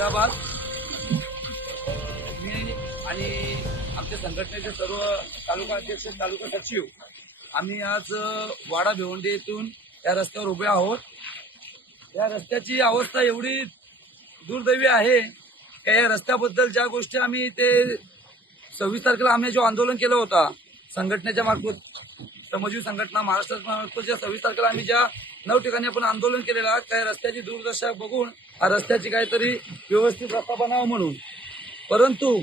जिंदाबाद. मी आणि आमच्या संघटनेचे सर्व तालुका अध्यक्ष, तालुका सचिव आम्ही आज वाडा भिवंडी येथून या रस्त्यावर उभे आहोत. या रस्त्याची अवस्था एवढी दुर्दैवी आहे की या रस्त्याबद्दल ज्या गोष्टी आम्ही ते 26 तारखेला आम्ही जो आंदोलन केलं होता संघटनेच्या मार्फत, श्रमजीवी संघटना महाराष्ट्रात ज्या 26 तारखेला आम्ही ज्या 9 ठिकाणी आपण आंदोलन केलेलं त्या रस्त्याची दुर्दशा बघून हा रस्त्याची काहीतरी व्यवस्थित रस्ता बनावा म्हणून, परंतु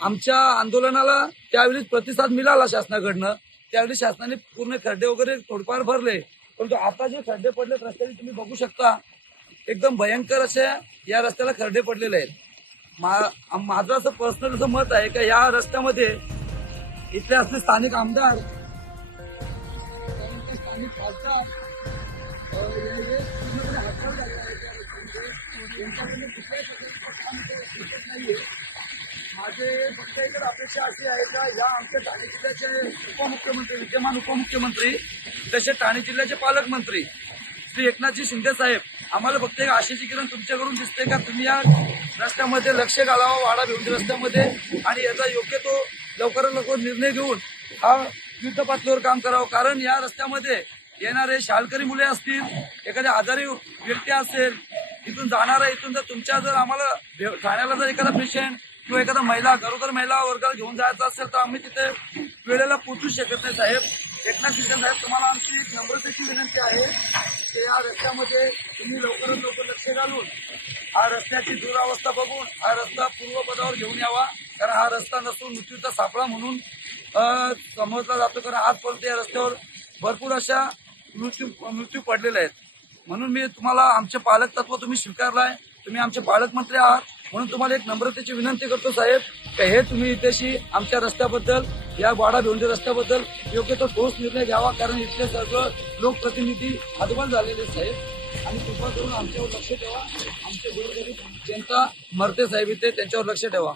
आमच्या आंदोलनाला त्यावेळी प्रतिसाद मिळाला शासनाकडनं. त्यावेळी शासनाने पूर्ण खड्डे वगैरे थोडेफार भरले, परंतु आता जे खड्डे पडले रस्त्याचे तुम्ही बघू शकता, एकदम भयंकर असे या रस्त्याला खड्डे पडलेले आहेत. माझं असं पर्सनल असं मत आहे की या रस्त्यामध्ये इथले असले स्थानिक आमदार, स्थानिक खासदार माझे फक्त एकच अपेक्षा अशी आहे का या आमच्या ठाणे जिल्ह्याचे उपमुख्यमंत्री, विद्यमान उपमुख्यमंत्री तसे ठाणे जिल्ह्याचे पालकमंत्री श्री एकनाथजी शिंदे साहेब, आम्हाला फक्त एक आशेची किरण तुमच्याकडून दिसते का तुम्ही या रस्त्यामध्ये लक्ष घालावं, वाडा भिवंडी रस्त्यामध्ये, आणि याचा योग्य तो लवकरात लवकर निर्णय घेऊन हा युद्ध पातळीवर काम करावं. कारण या रस्त्यामध्ये येणारे शाळकरी मुले असतील, एखाद्या आजारी व्यक्ती असेल, इथून जाणारा, इथून जर आम्हाला ठाण्याला जर एखादा पेशंट किंवा एखादा महिला, गरोदर महिला वर्गाला घेऊन जायचं असेल तर आम्ही तिथे वेळेला पोहोचू शकत नाही. साहेब एकनाथ शिंदे साहेब, तुम्हाला आमची एक नम्रतेची विनंती आहे की या रस्त्यामध्ये तुम्ही लवकरात लवकर लक्ष घालून हा रस्त्याची दुरावस्था बघून हा रस्ता पूर्वपदावर घेऊन यावा. कारण हा रस्ता नसून मृत्यूचा सापळा म्हणून समजला जातो. कारण आजपर्यंत या रस्त्यावर भरपूर अशा मृत्यू पडलेले आहेत. म्हणून मी तुम्हाला आमचे पालक तत्व तुम्ही स्वीकारलाय, तुम्ही आमचे पालकमंत्री आहात, म्हणून तुम्हाला एक नम्रतेची विनंती करतो साहेब की हे तुम्ही इथेशी आमच्या रस्त्याबद्दल, या वाडा भिवंडी रस्त्याबद्दल योग्य तो ठोस निर्णय घ्यावा. कारण इथले सर्व लोकप्रतिनिधी हतबल झालेले साहेब, आणि कृपा करून आमच्यावर लक्ष ठेवा. आमचे गोरगरीब जनता मरते साहेब इथे, त्यांच्यावर लक्ष ठेवा.